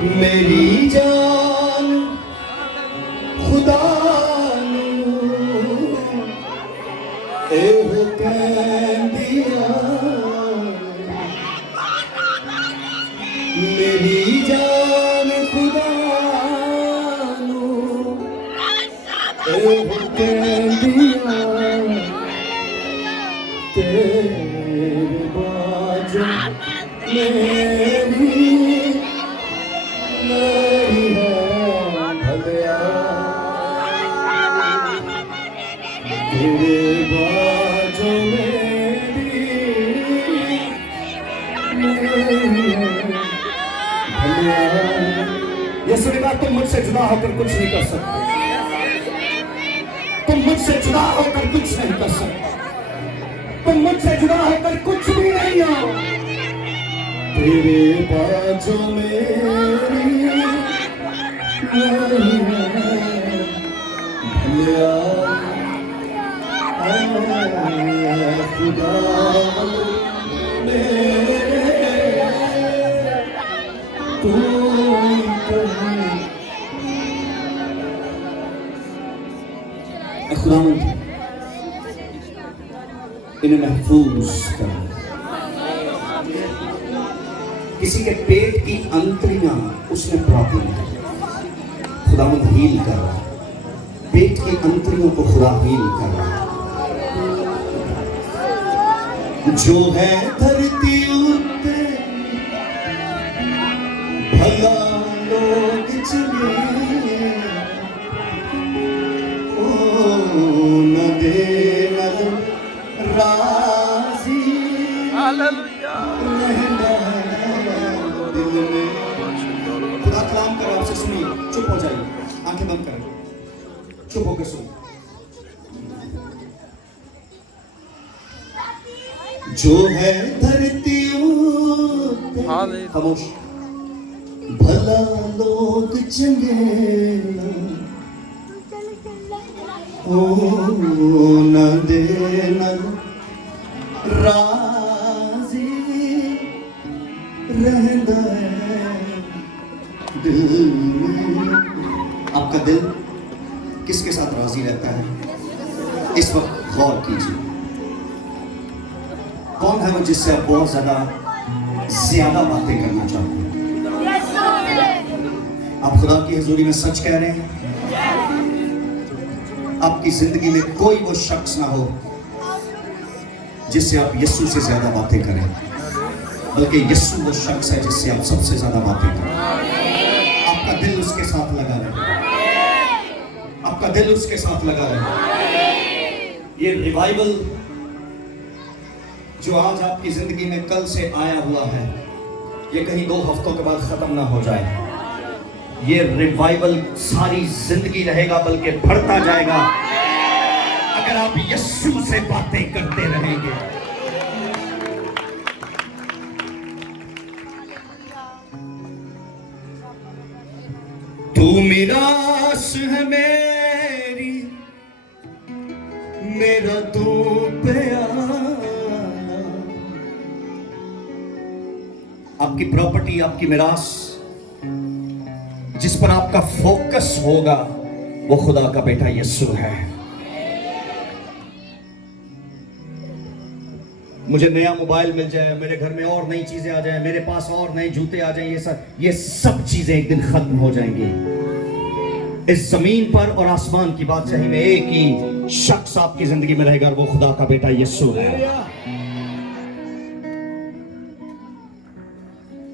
मेरी जान खुदा एहो कहंदिया मेरी जान खुदा एहो कहंदिया तेरे बाजो मेरी नहीं है भलिया तेरे बाजो मेरी नहीं है भलिया। यीशु ने कहा तुम मुझसे जुदा होकर कुछ नहीं कर सकते, तुम मुझसे जुदा होकर कुछ नहीं कर सकते, तुम मुझसे जुदा होकर कुछ भी नहीं हो। तेरे बाजों मेरी नहीं है भलिया खुदा मेरे तू खुदावंद इन्हें महफूज कर। किसी के पेट की अंतड़ियां उसने प्रॉब्लम है, खुदावंद हील कर रहा है। पेट की अंतड़ियों को खुदा हील कर रहा है। जो है धरती उते भला लोग चले ओ न दे राजी हालेलुया रहना दिल में। खुदा कलाम कर आपसे सुनिए, चुप हो जाइए, आंखें बंद करें, चुप होकर सुनिए। जो है धरती खामोश भला लोग चंगे ओ न देना राजी रहना है दिल में। आपका दिल किसके साथ राजी रहता है? इस वक्त गौर कीजिए, कौन है वो जिससे आप बहुत ज्यादा बातें करना चाहते हैं? आप खुदा की हजूरी में सच कह रहे हैं? आपकी जिंदगी में कोई वो शख्स ना हो जिससे आप यीशु से ज्यादा बातें करें, बल्कि यीशु वो शख्स है जिससे आप सबसे ज्यादा बातें करें। आपका दिल उसके साथ लगा रहे, आपका दिल उसके साथ लगा रहे। ये रिवाइवल जो आज आपकी जिंदगी में कल से आया हुआ है, ये कहीं 2 हफ्तों के बाद खत्म ना हो जाए। ये रिवाइवल सारी जिंदगी रहेगा, बल्कि बढ़ता जाएगा अगर आप यीशु से बातें करते रहेंगे। तू मिरास है मेरी, मेरा तू प्यारा। आपकी प्रॉपर्टी, आपकी मिरास, जिस पर आपका फोकस होगा वो खुदा का बेटा यीशु है। मुझे नया मोबाइल मिल जाए, मेरे घर में और नई चीजें आ जाए, मेरे पास और नए जूते आ जाएं, ये सब चीजें एक दिन खत्म हो जाएंगी। इस जमीन पर और आसमान की बादशाही में एक ही शख्स आपकी जिंदगी में रहेगा, और वो खुदा का बेटा यीशु है।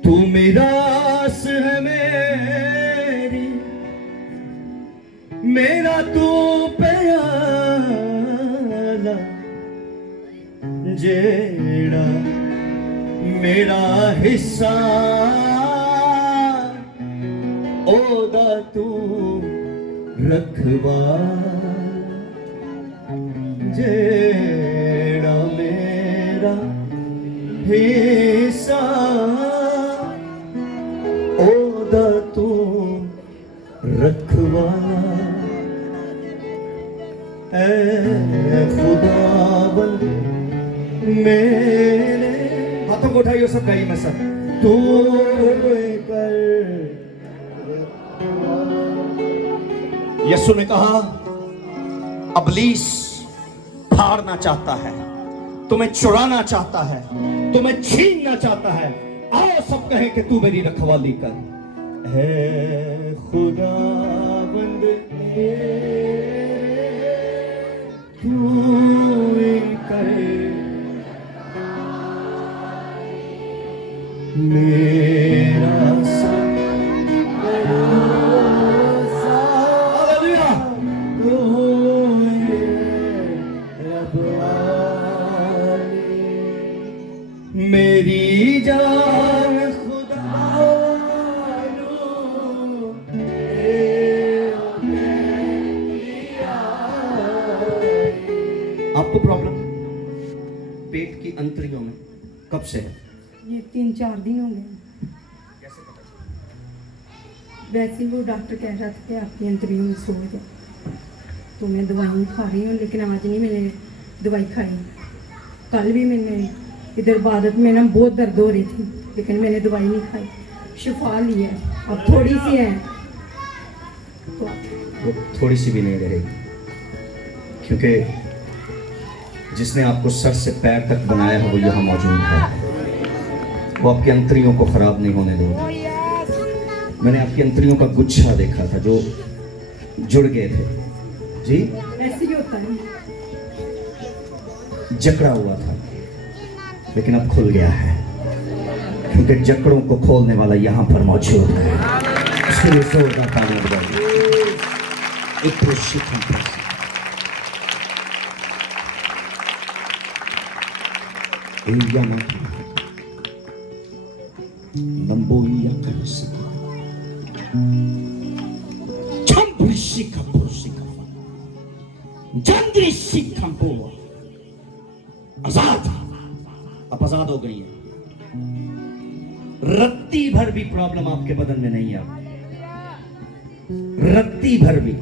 तू मिरास है मेरी, मेरा तू प्याला, जेड़ा मेरा हिस्सा ओदा तू रखवा, जेड़ा मेरा हिस्सा ओदा तू रखवाला। ऐ खुदावंद मेरे, हाथों को उठाइए सब गाइए में सब। तू कर यीशु ने कहा इब्लीस फाड़ना चाहता है, तुम्हें चुराना चाहता है, तुम्हें छीनना चाहता है। आओ सब कहें कि तू मेरी रखवाली कर। है खुदावंद तू कर मेरा मेरी जान खुदा आपको प्रॉब्लम पेट की अंतड़ियों में कब से है? ये 3-4 दिन हो गए। कैसे पता चला? वैसे वो डॉक्टर कह रहा था कि आपकी अंतड़ियों में सोज है, तो मैं दवाई खा रही हूँ, लेकिन आज नहीं मैंने दवाई खाई। कल भी मैंने इधर इबादत में ना बहुत दर्द हो रही थी, लेकिन मैंने दवाई नहीं खाई, शिफा ली है। अब थोड़ी सी है तो वो थोड़ी सी भी नहीं रहेगी, क्योंकि जिसने आपको सर से पैर तक बनाया है वो यहाँ मौजूद है। वो आपकी अंतड़ियों को खराब नहीं होने देगा। मैंने आपकी अंतड़ियों का गुच्छा देखा था जो जुड़ गए थे जी, ऐसे ही होता है, जकड़ा हुआ था, लेकिन अब खुल गया है, क्योंकि जकड़ों को खोलने वाला यहाँ पर मौजूद है। इसके लिए जोरदार तालियां बजाइए। एक आजाद, आप आजाद हो गई है। रत्ती भर भी प्रॉब्लम आपके बदन में नहीं है, रत्ती भर भी।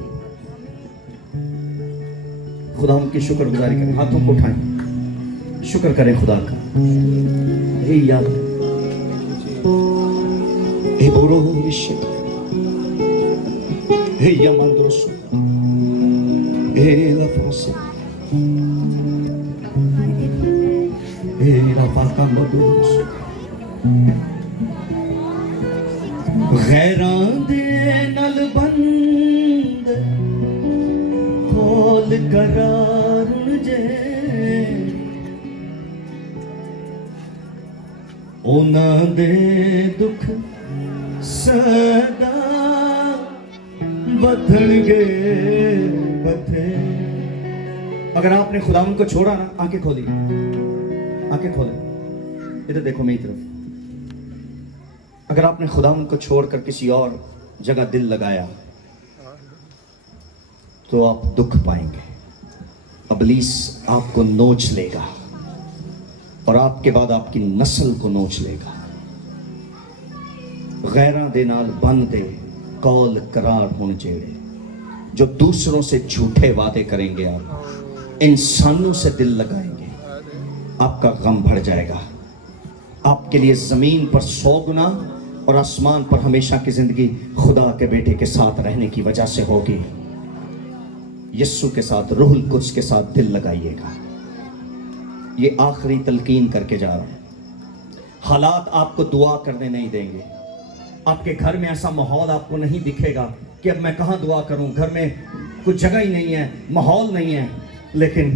खुदा उनकी शुक्रगुजारी करें, हाथों को उठाएं, शुक्र करें खुदा का। हे याद हे बोरो विश्व हे यमंद्रोस हे लफासे हे रफाका मदुस गैरां दे नल बंद खोल करारुण जे ओना दे दुख सदा बदलगे बथे। अगर आपने खुदावन को छोड़ा ना, आंखें खोली, आंखें खोले, इधर देखो मेरी तरफ। अगर आपने खुदावन को छोड़कर किसी और जगह दिल लगाया तो आप दुख पाएंगे। इब्लीस आपको नोच लेगा और आपके बाद आपकी नस्ल को नोच लेगा। गैरां दे नाल बन दे कौल करार होने जेड़े, जो दूसरों से झूठे वादे करेंगे, आप इंसानों से दिल लगाएंगे, आपका गम बढ़ जाएगा। आपके लिए जमीन पर 100 गुना और आसमान पर हमेशा की जिंदगी खुदा के बेटे के साथ रहने की वजह से होगी। यीशु के साथ, रूहुल कुद्स के साथ दिल लगाइएगा। ये आखिरी तलकीन करके जा रहा हूं। हालात आपको दुआ करने नहीं देंगे। आपके घर में ऐसा माहौल आपको नहीं दिखेगा कि अब मैं कहां दुआ करूं, घर में कुछ जगह ही नहीं है, माहौल नहीं है। लेकिन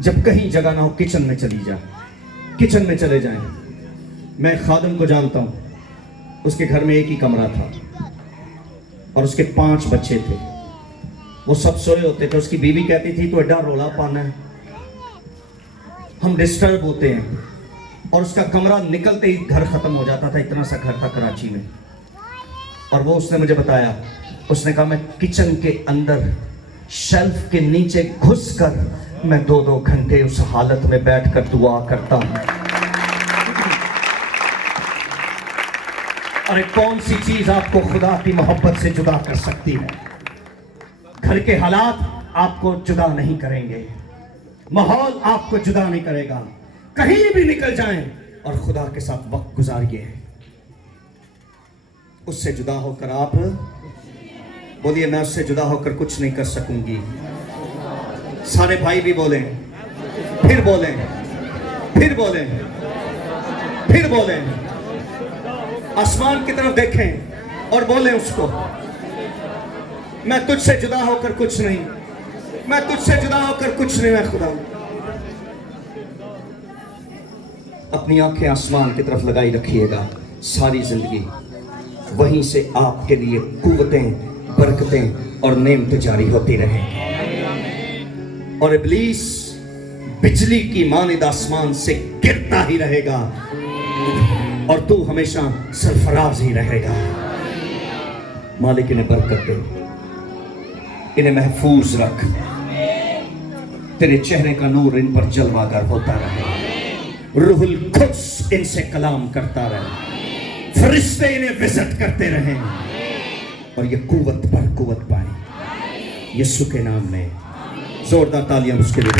जब कहीं जगह ना हो, किचन में चली जा, किचन में चले जाएं। मैं खादिम को जानता हूं, उसके घर में एक ही कमरा था और उसके 5 बच्चे थे। वो सब सोए होते थे। उसकी बीवी कहती थी तो एडा रोला पाना है, हम डिस्टर्ब होते हैं। और उसका कमरा निकलते ही घर खत्म हो जाता था। इतना सा घर था कराची में। और वो उसने मुझे बताया, उसने कहा मैं किचन के अंदर शेल्फ के नीचे घुसकर मैं 2-2 घंटे उस हालत में बैठकर दुआ करता हूं। अरे कौन सी चीज आपको खुदा की मोहब्बत से जुदा कर सकती है? घर के हालात आपको जुदा नहीं करेंगे, माहौल आपको जुदा नहीं करेगा। कहीं भी निकल जाएं और खुदा के साथ वक्त गुजारिए। उससे जुदा होकर आप बोलिए मैं उससे जुदा होकर कुछ नहीं कर सकूंगी। सारे भाई भी बोलें, फिर बोलें, फिर बोलें, फिर बोलें। आसमान की तरफ देखें और बोलें उसको, मैं तुझसे जुदा होकर कुछ नहीं, मैं तुझसे जुदा होकर कुछ नहीं, मैं खुदा। अपनी आंखें आसमान की तरफ लगाई रखिएगा सारी जिंदगी। वहीं से आपके लिए कुव्वतें, बरकतें और नेमतें जारी होती रहें। और इब्लीस बिजली की मानिद आसमान से गिरता ही रहेगा और तू हमेशा सरफराज ही रहेगा। मालिक इन्हें बरकत दे, इन्हें महफूज रख। तेरे चेहरे का नूर इन पर जलवागर होता रहे। रूहुल कुद्स इनसे कलाम करता रहे। फरिश्ते इन्हें विजिट करते रहें और ये कुव्वत पर कुव्वत पाए यीशु के नाम में। जोरदार तालियां उसके लिए।